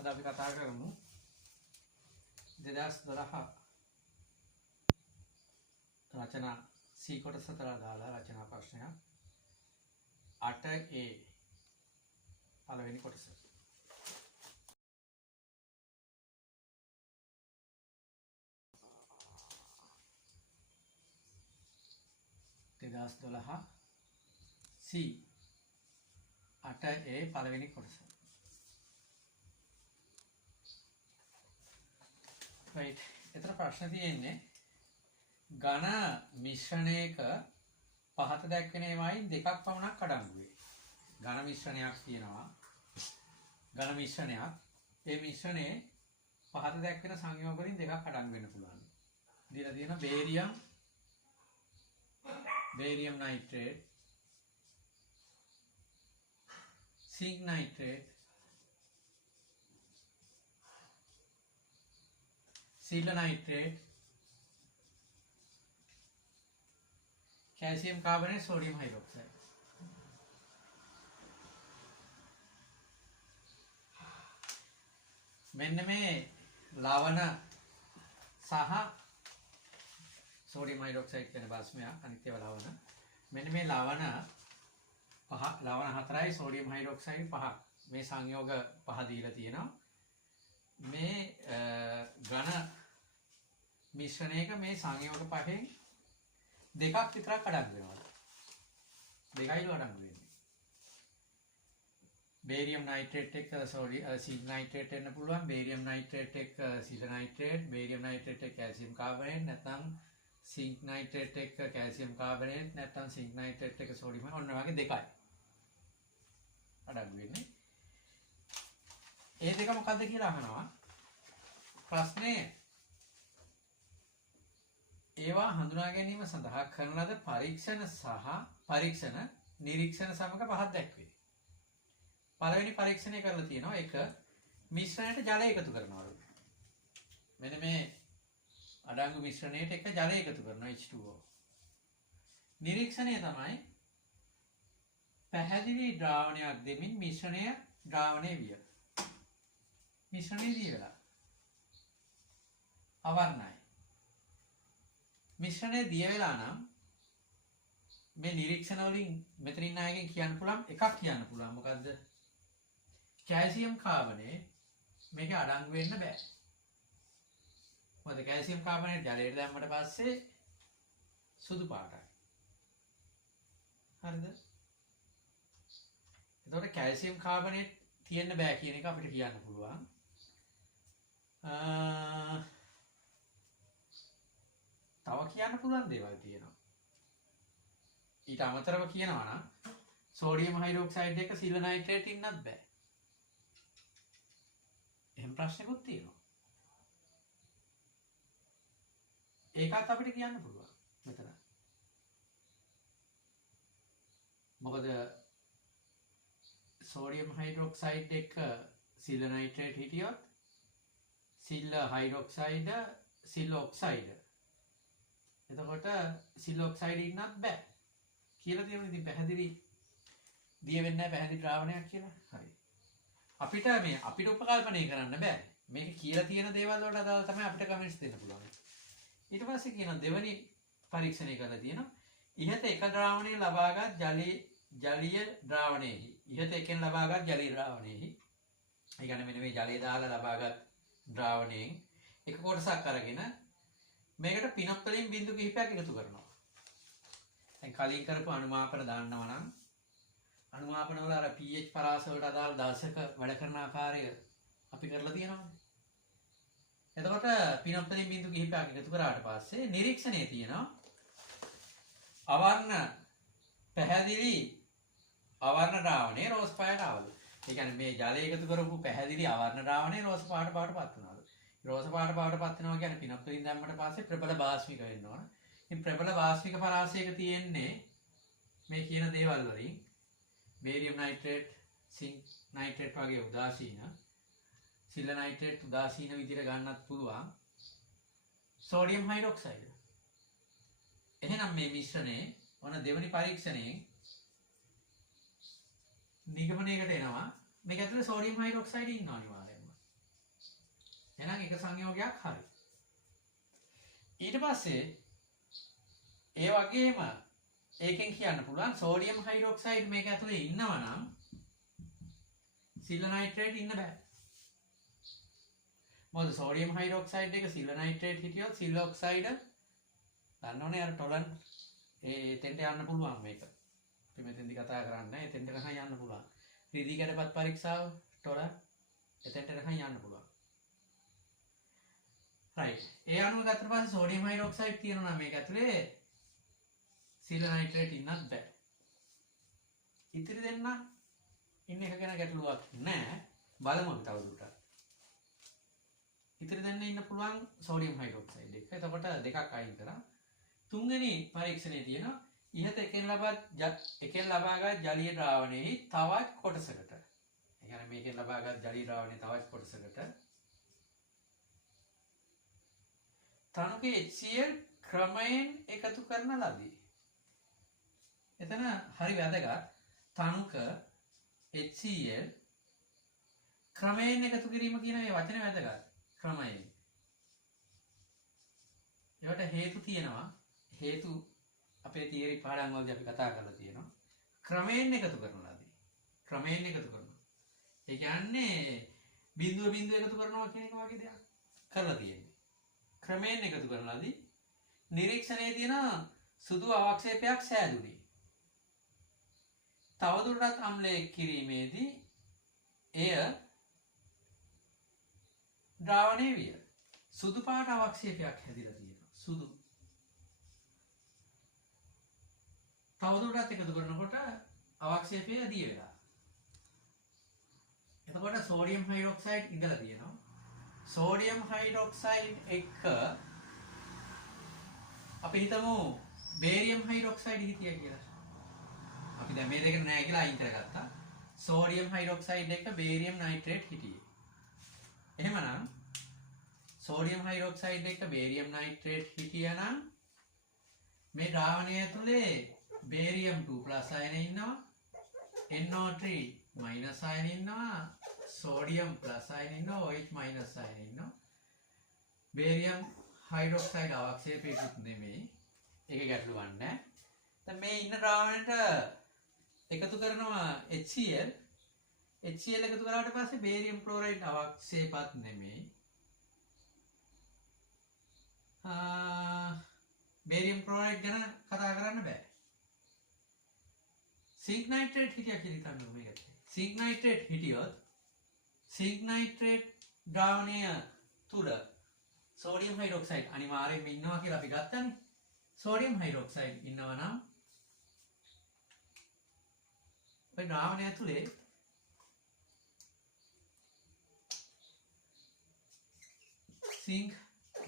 අද අපි කතා කරමු 2012 රචනා C කොටසට දාලා රචනා ප්‍රශ්නයක් 8A පළවෙනි කොටස. දෙදස් 12 C 8A පළවෙනි කොටස. right. එතන ප්‍රශ්න තියෙන්නේ ඝන මිශ්‍රණයක පහත දැක්වෙන ඒවායින් දෙකක් පමණක් අඩංගු වේ. ඝන මිශ්‍රණයක් තියෙනවා. ඝන මිශ්‍රණයක්. ඒ මිශ්‍රණයේ පහත දැක්වෙන සංයෝග වලින් දෙකක් අඩංගු වෙන්න පුළුවන්. දීලා තියෙන barium nitrate, zinc nitrate, silver nitrate, calcium carbonate, sodium hydroxide. මෙන්න මේ ලවණ සහ sodium hydroxide කියන භස්මයක් අනිත්‍යව ලවණ. මෙන්න මේ ලවණ හතරයි sodium hydroxide පහක්. මේ සංයෝග පහ දීලා තියෙනවා. මේ ඝන මිශ්‍රණයක මේ සංයෝග පහෙන් දෙකක් විතරක් අඩංගු වෙනවා. දෙකයිලු අඩංගු වෙන්නේ. barium nitrate එක zinc nitrate වෙන්න පුළුවන්. barium nitrate එක silver nitrate, barium nitrate එක calcium carbonate නැත්නම් zinc nitrate එක calcium carbonate නැත්නම් zinc nitrate එක sodium ඔන්න වගේ දෙකයි අඩංගු වෙන්නේ. ඒ දෙක මොකද්ද කියලා අහනවා. ප්‍රශ්නේ ඒවා හඳුනා ගැනීම සඳහා කරන ලද පරීක්ෂණ නිරීක්ෂණ සමග පහක් දැක්වේ. පළවෙනි පරීක්ෂණය කරලා තියෙනවා එක මිශ්‍රණයට ජලය එකතු කරනවලු. මෙන්න මේ අඩංගු මිශ්‍රණයට එක ජලය එකතු කරනවා H2O. නිරීක්ෂණය තමයි පැහැදිලි ද්‍රාවණයක් දෙමින් මිශ්‍රණය ද්‍රාවණය විය. මිශ්‍රණය දී වෙලා අවර්ණයි. මිශ්‍රණය දිය වෙලා නම් මේ නිරීක්ෂණ වලින් මෙතනින් ආයෙකින් කියන්න පුළුවන් එකක් කියන්න පුළුවන්. මොකද්ද? කැල්සියම් කාබනේට් මේක අඩංගු වෙන්න බෑ. මොකද කැල්සියම් කාබනේට් ජලයට දැම්මට පස්සේ සුදු පාටයි. හරිද? එතකොට කැල්සියම් කාබනේට් තියෙන්න බෑ කියන එක අපිට කියන්න පුළුවන්. තව කියන්න පුළුවන් දේවල් තියෙනවා. ඊට අමතරව කියනවා නම් සෝඩියම් හයිඩ්‍රොක්සයිඩ් එක සිල්වර් නයිට්‍රේට් ඉන්නත් බෑ. එහෙම ප්‍රශ්නකුත් තියෙනවා. ඒකත් අපිට කියන්න පුළුවන් මෙතන. මොකද සෝඩියම් හයිඩ්‍රොක්සයිඩ් එක සිල්වර් නයිට්‍රේට් හිටියොත් සිල්වර් හයිඩ්‍රොක්සයිඩ් සිල්වර් ඔක්සයිඩ් එතකොට සිල්වර් ඔක්සයිඩ් ඉන්නත් බෑ කියලා තියෙනවා. ඉතින් පැහැදිලි දිය වෙන්නේ නැහැ පැහැදිලි ද්‍රාවණයක් කියලා. හරි. අපිට උපකල්පනය කරන්න බෑ. මේක කියලා තියෙන දේවල් වලට අදාළ තමයි අපිට කමෙන්ට්ස් දෙන්න පුළුවන්. ඊට පස්සේ කියනවා දෙවනි පරීක්ෂණය කරලා තියෙනවා. ඉහත එක ද්‍රාවණය ලබාගත් ජලීය ද්‍රාවණයෙහි. ඉහත එකෙන් ලබාගත් ජලීය ද්‍රාවණයෙහි. ඒ කියන්නේ මෙන්න මේ ජලය දාලා ලබාගත් ද්‍රාවණයෙන් එක කොටසක් අරගෙන මේකට පිනොක් වලින් බිඳු කිහිපයක් එකතු කරනවා. දැන් කලින් කරපු අනුමාපන දාන්නවා නම් අනුමාපන වල අර pH පරාස වලට අදාළ දශක වැඩ කරන ආකාරය අපි කරලා තියෙනවා. එතකොට පිනොක් වලින් බිඳු කිහිපයක් එකතු කරාට පස්සේ නිරීක්ෂණයේ තියෙනවා පැහැදිලි අවර්ණ ද්‍රාවණය රෝස් පාට ආවලු. ඒ කියන්නේ මේ ජලය එකතු කරපු පැහැදිලි අවර්ණ ද්‍රාවණය රෝස් පාට බවටපත් වෙනවලු. රෝස පාට බවටපත් වෙනවා කියන්නේ පිනොක් වලින් දැම්මට පස්සේ ප්‍රබල බාස්මික වෙන්න ඕන. ඉතින් ප්‍රබල බාස්මික පරාසයක තියෙන්නේ මේ කියන දේවල් වලින් barium nitrate, zinc nitrate වගේ උදාසීන, silver nitrate උදාසීන විදිහට ගන්නත් පුළුවන්. sodium hydroxide. එහෙනම් මේ මිශ්‍රණේ ඔන්න දෙවනි පරීක්ෂණයෙන් නිගමනයකට එනවා මේක ඇතුලේ sodium hydroxide ඉන්නවා අනිවාර්යයෙන්ම. එහෙනම් එක සංයෝගයක් හරි. ඊට පස්සේ ඒ වගේම ඒකෙන් කියන්න පුළුවන් සෝඩියම් හයිඩ්‍රොක්සයිඩ් මේක ඇතුලේ ඉන්නවා නම් සිල්වර් නයිට්‍රේට් ඉන්න බෑ. මොකද සෝඩියම් හයිඩ්‍රොක්සයිඩ් එක සිල්වර් නයිට්‍රේට් හිටියොත් සිල්වර් ඔක්සයිඩ් ගන්නෝනේ අර ටොලන් එතෙන්ට යන්න පුළුවන් මේක. අපි මෙතෙන්දි කතා කරන්නේ එතෙන්ට ගහන් යන්න පුළුවන්. රිදී කැඩපත් පරීක්ෂාව ටොලන් එතෙන්ට ගහන් යන්න පුළුවන්. right. ඒ අණුව ගත්තට පස්සේ සෝඩියම් හයිඩ්‍රොක්සයිඩ් තියෙනවා නම් මේක ඇතුලේ සිල්වර් නයිට්‍රේට් ඉන්නත් බෑ. ඉතිරි දෙන්න ඉන්න එක ගැන ගැටලුවක් නැහැ. බලමු අපි තවදුරටත්. ඉතිරි දෙන්න ඉන්න පුළුවන් සෝඩියම් හයිඩ්‍රොක්සයිඩ් එක. එතකොට දෙකක් අයින් කරා. තුන්වෙනි පරීක්ෂණයේ තියෙනවා ඉහත එකෙන් ලබාගත් ජලීය ද්‍රාවණයෙහි තවත් කොටසකට. ඒ කියන්නේ මේකෙන් ලබාගත් ජලීය ද්‍රාවණයේ තවත් කොටසකට තනුක HCl ක්‍රමයෙන් එකතු කරන ලදී. එතන හරි වැදගත්. තනුක HCl ක්‍රමයෙන් එකතු කිරීම කියන මේ වචනේ වැදගත්. ක්‍රමයෙන්. ඒකට හේතු තියෙනවා. හේතු අපේ තියරි පාඩම් වලදී අපි කතා කරලා තියෙනවා. ක්‍රමයෙන් එකතු කරනවාදී. ක්‍රමයෙන් එකතු කරනවා. ඒ කියන්නේ බිඳුව එකතු කරනවා කියන එක වගේ දෙයක් කරලා තියෙන්නේ. ක්‍රමයෙන් එකතු කරනවාදී නිරීක්ෂණයේ තියෙන සුදු අවක්ෂේපයක් සෑදුනේ. තවදුරටත් අම්ලය කිරීමේදී එය ද්‍රාවණය විය. සුදු පාට අවක්ෂේපයක් හැදිලා තියෙනවා. සුදු. තවදුරටත් එකතු කරනකොට අවක්ෂේපය දිය වෙලා. එතකොට සෝඩියම් හයිඩ්‍රොක්සයිඩ් ඉඳලා තියෙනවා. සෝඩියම් හයිඩ්‍රොක්සයිඩ් එක්ක අපි හිතමු බේරියම් හයිඩ්‍රොක්සයිඩ් හිටියා කියලා. අපි දැන් මේ දෙක නෑ කියලා අයින් කරගත්තා. සෝඩියම් හයිඩ්‍රොක්සයිඩ් එක්ක බේරියම් නයිට්‍රේට් හිටියේ. එහෙමනම් සෝඩියම් හයිඩ්‍රොක්සයිඩ් එක්ක බේරියම් නයිට්‍රේට් හිටියානම් මේ ද්‍රාවණය ඇතුලේ බේරියම් 2+ අයන ඉන්නවා. NO3 මයිනස් අයන ඉන්නවා. සෝඩියම් ප්ලස් අයන ඉන්නවා. OH මයිනස් අයන ඉන්නවා. බේරියම් හයිඩ්‍රොක්සයිඩ් අවක්ෂේපයකුත් නෙමෙයි. ඒක ගැටලුවක් නැහැ. දැන් මේ ඉන්න ද්‍රාවණයට එකතු කරනවා HCl. HCl එකතු කරාට පස්සේ බේරියම් ක්ලෝරයිඩ් අවක්ෂේපත් නෙමෙයි. බේරියම් ක්ලෝරයිඩ් ගැන කතා කරන්න බෑ. සිංක් නයිට්‍රේට් හිටියා කියලා හිතන්නකෝ මේකට. සිංක් නයිට්‍රේට් හිටියොත් සිංක් නයිට්‍රේට් ද්‍රාවණය තුල සෝඩියම් හයිඩ්‍රොක්සයිඩ් අනිවාර්යයෙන්ම ඉන්නවා කියලා අපි ගත්තනේ. සෝඩියම් හයිඩ්‍රොක්සයිඩ් ඉන්නවා නම් ඔය ද්‍රාවණය ඇතුලේ සිංක්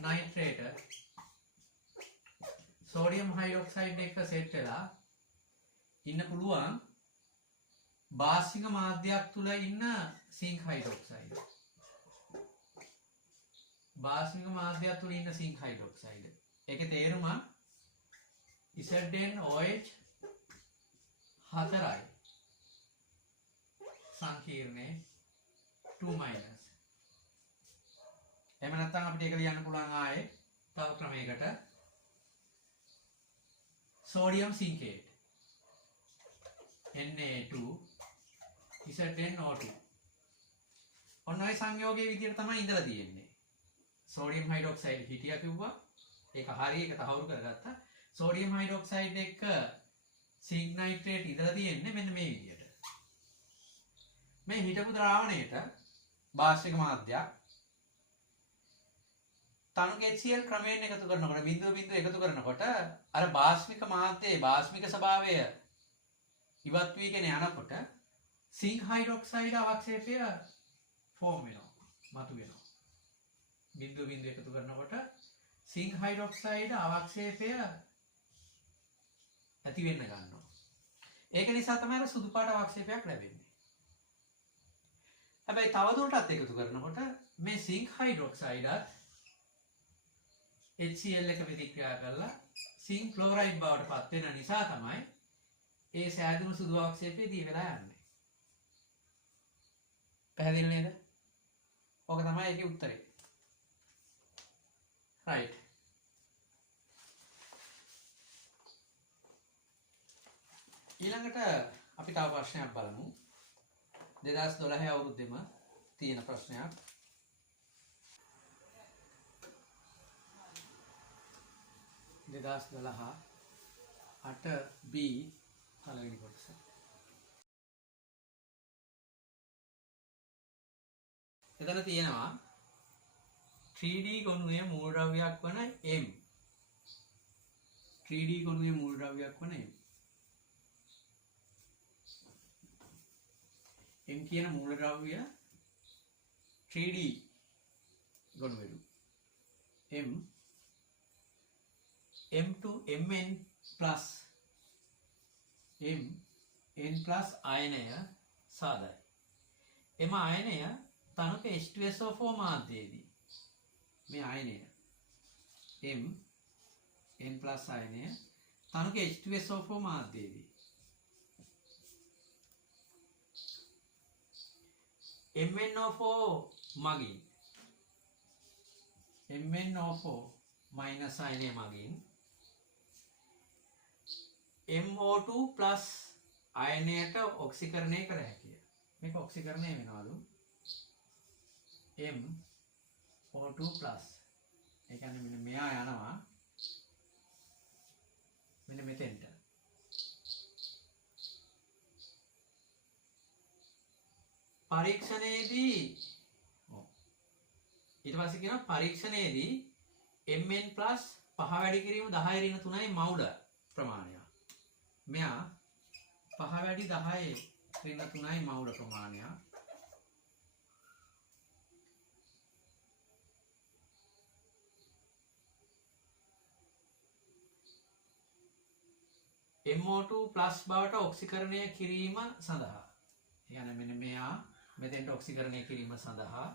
නයිට්‍රේට සෝඩියම් හයිඩ්‍රොක්සයිඩ් එක්ක සෙට් වෙලා ඉන්න පුළුවන් බාස්නික මාධ්‍යයක් තුල ඉන්න සිංක් හයිඩ්‍රොක්සයිඩ්. බාස්නික මාධ්‍යයක් තුල ඉන්න සිංක් හයිඩ්‍රොක්සයිඩ්. ඒකේ තේරුම ZnOH 4යි. සංකීර්ණේ 2-. එහෙම නැත්නම් අපිට ඒක ලියන්න පුළුවන් ආයේ තව ක්‍රමයකට සෝඩියම් සිංකේට් Na2 ZnO2. ඔන්න ඔය සංයෝගයේ විදිහට තමයි ඉඳලා තියෙන්නේ. සෝඩියම් හයිඩ්‍රොක්සයිඩ් හිටියා කිව්වා. ඒක හරිය ඒක තහවුරු කරගත්තා. සෝඩියම් හයිඩ්‍රොක්සයිඩ් එක්ක සිංක් නයිට්‍රේට් ඉඳලා තියෙන්නේ මෙන්න මේ විදිහට. මේ හිටපු ද්‍රාවණයට බාස්නික මාධ්‍යයක් තනුක HCl ක්‍රමයෙන් එකතු කරනකොට බිඳුව එකතු කරනකොට අර බාස්නික මාධ්‍යයේ බාස්මික ස්වභාවය ඉවත් වීගෙන යනකොට සිංක් හයිඩ්‍රොක්සයිඩ් අවක්ෂේපය ෆෝම් වෙනවා. මතු වෙනවා. බිඳුව එකතු කරනකොට සිංක් හයිඩ්‍රොක්සයිඩ් අවක්ෂේපය ඇති වෙන්න ගන්නවා. ඒක නිසා තමයි අර සුදු පාට අවක්ෂේපයක් ලැබෙන්නේ. හැබැයි තවදුරටත් එකතු කරනකොට මේ සිංක් හයිඩ්‍රොක්සයිඩත් HCl එක ප්‍රතික්‍රියා කරලා සිංක් ක්ලෝරයිඩ් බවට පත් වෙන නිසා තමයි ඒ සෑදුණු සුදු අවක්ෂේපය දී වෙලා යන්නේ. පැහැදිලි නේද? ඕක තමයි ඒකේ උත්තරේ. right. ඊළඟට අපි තව ප්‍රශ්නයක් බලමු. 2012 අවුරුද්දෙම තියෙන ප්‍රශ්නයක්. දෙදස් 8B පළවෙනි කොටස. එතන තියෙනවා 3D ගොනුවේ මූලද්‍රව්‍යයක් වන M. 3D ගොනුවේ මූලද්‍රව්‍යයක් වන M. M කියන මූලද්‍රව්‍ය 3D ගොනුවේලු. M2 Mn plus Mn plus ආයනය සාදයි. එම ආයනය තනක H2SO4 මාධ්‍යයේදී මේ ආයනය Mn plus ආයනය තනක H2SO4 මාධ්‍යයේදී MnO4 මගින් MnO4 minus ආයනය මගින් MO2 plus ආයනයට ඔක්සිකරණය කර හැකිය. මේක ඔක්සිකරණය වෙනවලු MO2 plus. ඒ කියන්නේ මෙන්න මෙයා යනවා මෙන්න මෙතෙන්ට. පරීක්ෂණයේදී ඊට පස්සේ කියනවා පරීක්ෂණයේදී Mn plus 5 වැඩි කිරීම 10 ඍණ 3යි මවුල ප්‍රමාණය. මෙයා 5 වැඩි 10 ඍණ 3යි මවුල ප්‍රමාණය. MO2 plus බවට ඔක්සිකරණය කිරීම සඳහා. ඒ කියන්නේ මෙන්න මෙයා මෙතෙන්ට ඔක්සිකරණය කිරීම සඳහා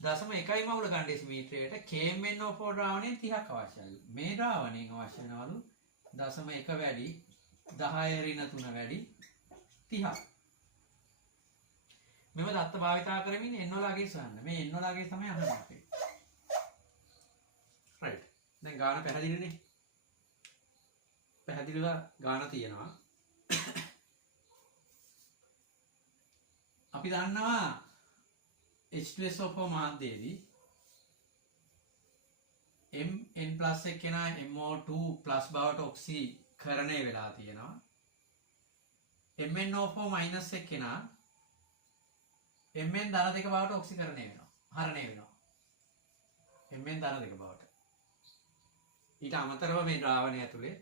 0.1 මවුල ගන්න ඩෙසිමීටරයට KMnO4 ද්‍රාවණය 30ක් අවශ්‍යයි. මේ ද්‍රාවණයෙන් අවශ්‍ය වෙනවලු 0.1 වැඩි 10 ඍණ 3 වැඩි 30ක්. මෙව දත්ත භාවිතා කරමින් n වලගේ සොයන්න. මේ n වලගේ තමයි අහන්නේ අපේ. right. දැන් ගාන පැහැදිලිනේ. පැහැදිලිව ගාන තියෙනවා. අපි දන්නවා H2SO4 මාධ්‍යයේදී Mn plus එක කෙනා MO2 plus බවට ඔක්සිකරණය වෙලා තියෙනවා. MnO4 minus එක කෙනා Mn ධන දෙක බවට ඔක්සිකරණය වෙනවා. හරණය වෙනවා. Mn ධන දෙක බවට. ඊට අමතරව මේ ද්‍රාවණය ඇතුලේ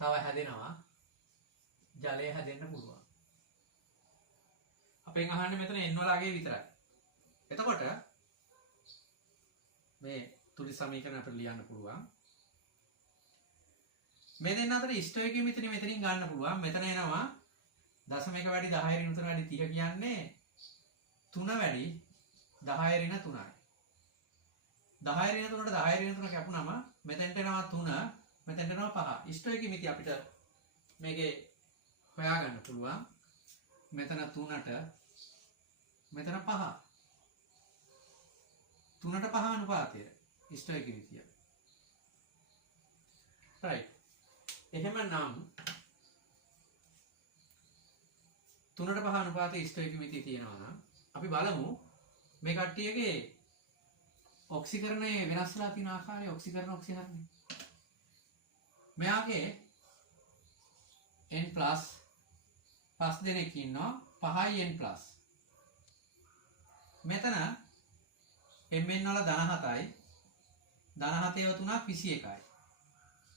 තව හැදෙනවා ජලය හැදෙන්න පුළුවන්. අපෙන් අහන්නේ මෙතන n වලගේ විතරයි. එතකොට මේ තුලි සමීකරණ අපිට ලියන්න පුළුවන්. මේ දෙන්න අතර ස්ටොයිකියොමෙට්‍රි මෙතනින් ගන්න පුළුවන්. මෙතන එනවා 0.1 වැඩි 10 ඍණ 3 වැඩි 30 කියන්නේ 3 වැඩි 10 ඍණ 3යි. 10 ඍණ 3ට 10 ඍණ 3 කැපුනම මෙතෙන්ට එනවා 3 මෙතෙන්ට එනවා 5. ස්ටොයිකියොමෙට්‍රි අපිට මේකේ හොයාගන්න පුළුවන්. මෙතන 3ට මෙතන 5. 3ට 5 අනුපාතය ස්ටොයිකියොමෙට්‍රි. right. එහෙමනම් 3ට 5 අනුපාතයේ ස්ටොයිකියොමෙට්‍රි තියෙනවා නම් අපි බලමු මේ කට්ටියගේ ඔක්සිකරණය වෙනස් වෙලා තියෙන ආකාරය ඔක්සිකරණ ඔක්සිකරණය. මෙයාගේ n plus 5 දෙනෙක් ඉන්නවා 5යි n plus. මෙතන Mn වල ධන 7යි ධන 7 ඒවා 3ක් 21යි.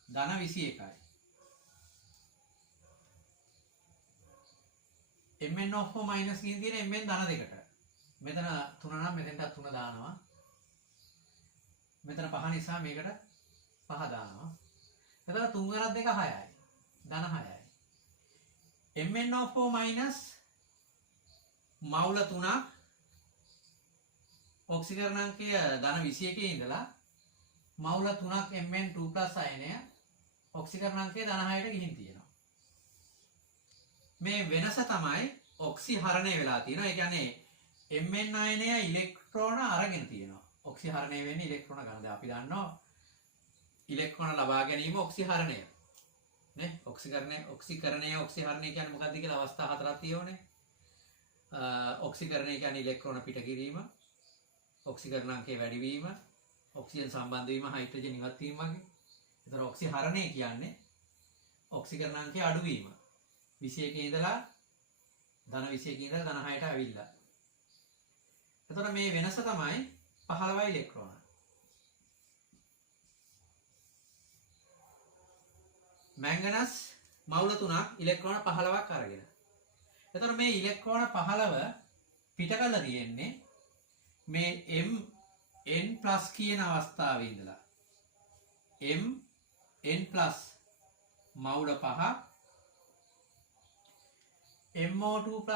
ධන 21යි. MnO4 minus කියන තියෙන Mn ධන දෙකට. මෙතන 3 නම් මෙතෙන්ට 3 දානවා. මෙතන 5 නිසා මේකට 5 දානවා. එතන 3 ගණන් දෙක 6යි. ධන 6යි. MnO4 minus මවුල 3ක් ඔක්සිකරණාංකය ධන 21 ඉඳලා මවුල 3ක් Mn2 plus අයනය ඔක්සිකරණාංකය ධන 6ට ගිහින් තියෙනවා. මේ වෙනස තමයි ඔක්සිහරණය වෙලා තියෙනවා. ඒ කියන්නේ Mn අයනය ඉලෙක්ට්‍රෝන අරගෙන තියෙනවා. ඔක්සිහරණය වෙන්නේ ඉලෙක්ට්‍රෝන ගන්න. අපි දන්නවා ඉලෙක්ට්‍රෝන ලබා ගැනීම ඔක්සිහරණය. නේ? ඔක්සිකරණය ඔක්සිහරණය කියන්නේ මොකක්ද කියලා අවස්ථා හතරක් තියෙවනේ. ඔක්සිකරණය කියන්නේ ඉලෙක්ට්‍රෝන පිට කිරීම, ඔක්සිකරණාංකයේ වැඩිවීම, ඔක්සිජන් සම්බන්ධ වීම, හයිඩ්‍රජන් ඉවත් වීම වගේ. ඒතර ඔක්සිහරණය කියන්නේ ඔක්සිකරණාංකයේ අඩුවීම. 21 ඉඳලා ධන 21 ඉඳලා ධන 6ට ඇවිල්ලා. එතකොට මේ වෙනස තමයි 15 ඉලෙක්ට්‍රෝන. මැංගනස් මවුල 3ක් ඉලෙක්ට්‍රෝන 15ක් අරගෙන. එතකොට මේ ඉලෙක්ට්‍රෝන 15 පිට කරලා තියෙන්නේ මේ Mn+ කියන අවස්ථාවේ ඉඳලා. Mn+ මවුල 5 MO2+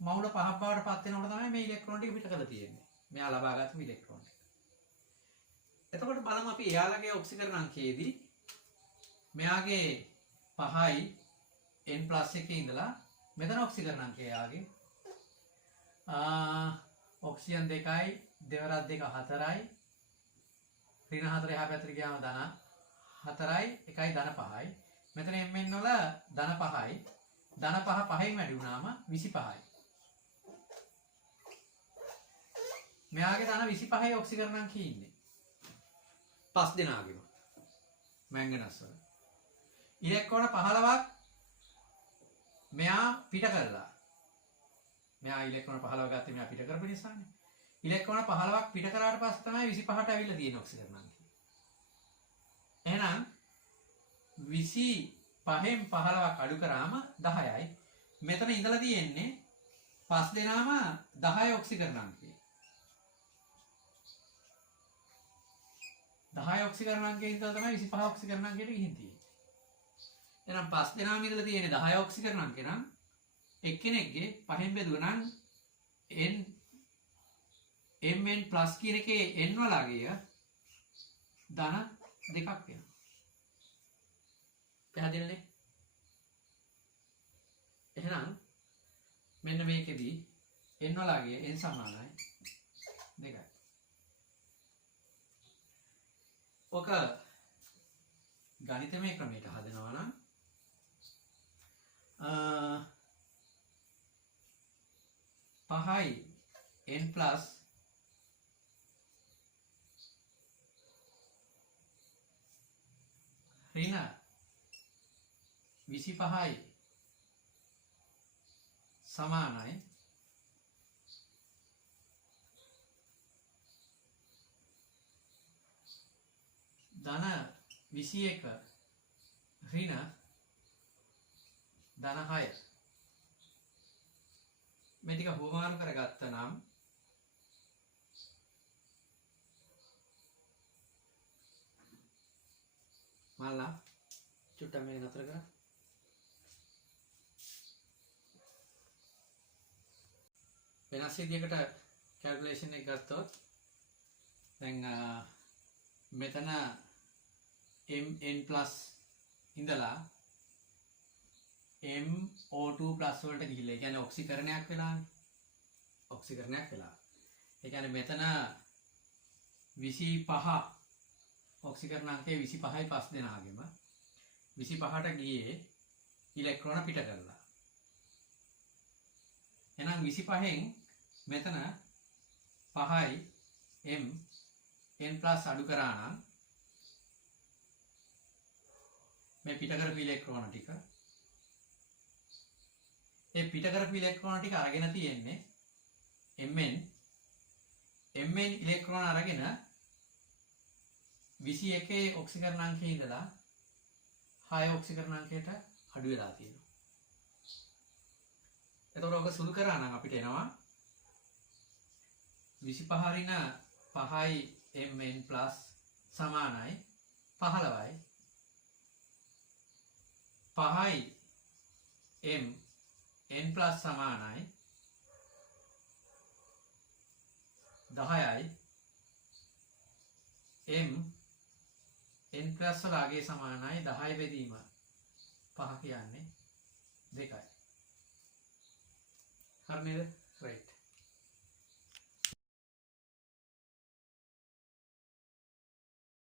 මවුල 5ක් බවට පත් වෙනකොට තමයි මේ ඉලෙක්ට්‍රෝන ටික පිට කරලා තියෙන්නේ. මෙයා ලබාගත්තු ඉලෙක්ට්‍රෝන ටික. එතකොට බලමු අපි එයාලගේ ඔක්සිකරණාංකයේදී මෙයාගේ 5යි N+ එකේ ඉඳලා මෙතන ඔක්සිකරණාංකය එයාගේ ඔක්සිජන් 2යි දෙවරක් 2 4යි ඍණ 4 එහා පැත්තට ගියාම ධන 4යි 1යි ධන 5යි මෙතන Mn වල ධන 5යි ධන 5 5න් වැඩි වුණාම 25යි. මෙයාගේ ධන 25යි ඔක්සිකරණාංකය ඉන්නේ. 5 දෙනාගේම මැංගනස් වල. ඉලෙක්ට්‍රෝන 15ක් මෙයා පිට කරලා. මෙයා ඉලෙක්ට්‍රෝන 15 ගත්තේ මෙයා පිට කරපු නිසානේ. ඉලෙක්ට්‍රෝන 15ක් පිට කරාට පස්සේ තමයි 25ට ඇවිල්ලා තියෙන ඔක්සිකරණාංකය. එහෙනම් 25න් 15ක් අඩු කරාම 10යි. මෙතන ඉඳලා තියෙන්නේ 5 දෙනාම 10 ඔක්සිකරණාංකය. 10 ඔක්සිකරණාංකයේ ඉඳලා තමයි 25 ඔක්සිකරණාංකයට ගිහින් තියෙන්නේ. එහෙනම් 5 දෙනාම ඉඳලා තියෙන්නේ 10 ඔක්සිකරණාංකේ නම් එක්කෙනෙක්ගේ 5න් බෙදුවා නම් Mn+ කියන එකේ n වලගේ ධන 2ක් වෙනවා. පැහැදිලිනේ? එහෙනම් මෙන්න මේකෙදී n වලගේ n සමානයි 2යි. ඔක ගණිතමය ක්‍රමයට හදනවා නම් පහයි n+ ඍණ 25යි සමානයි ධන 21 ඍණ ධන 6 මේ ටික හුවමාරු කරගත්තා නම් මල්ලා චුට්ටක් මේක නතර කරා. වෙනස් විදිහකට කැල්කියුලේෂන් එක ගත්තොත් දැන් මෙතන Mn+ ඉඳලා MO2+ වලට ගිහිල්ලා. ඒ කියන්නේ ඔක්සිකරණයක් වෙලානේ. ඔක්සිකරණයක් වෙලා. ඒ කියන්නේ මෙතන 25 ඔක්සිකරණාංකයේ 25යි 5 දෙනාගෙම 25ට ගියේ ඉලෙක්ට්‍රෝන පිට කරලා. එහෙනම් 25න් මෙතන 5යි Mn+ අඩු කරා නම් මේ පිට කරපු ඉලෙක්ට්‍රෝන ටික ඒ පිට කරපු ඉලෙක්ට්‍රෝන ටික අරගෙන තියෙන්නේ Mn ඉලෙක්ට්‍රෝන අරගෙන 21 ඔක්සිකරණාංකයේ ඉඳලා 6 ඔක්සිකරණාංකයට අඩු වෙලා තියෙනවා. එතකොට ඔක සුළු කරා නම් අපිට එනවා 25 ඍණ 5යි Mn+ සමානයි 15යි 5යි Mn+ සමානයි 10යි Mn+ වල අගේ සමානයි 10 බෙදීම 5 කියන්නේ 2යි. හරි නේද? රයිට්.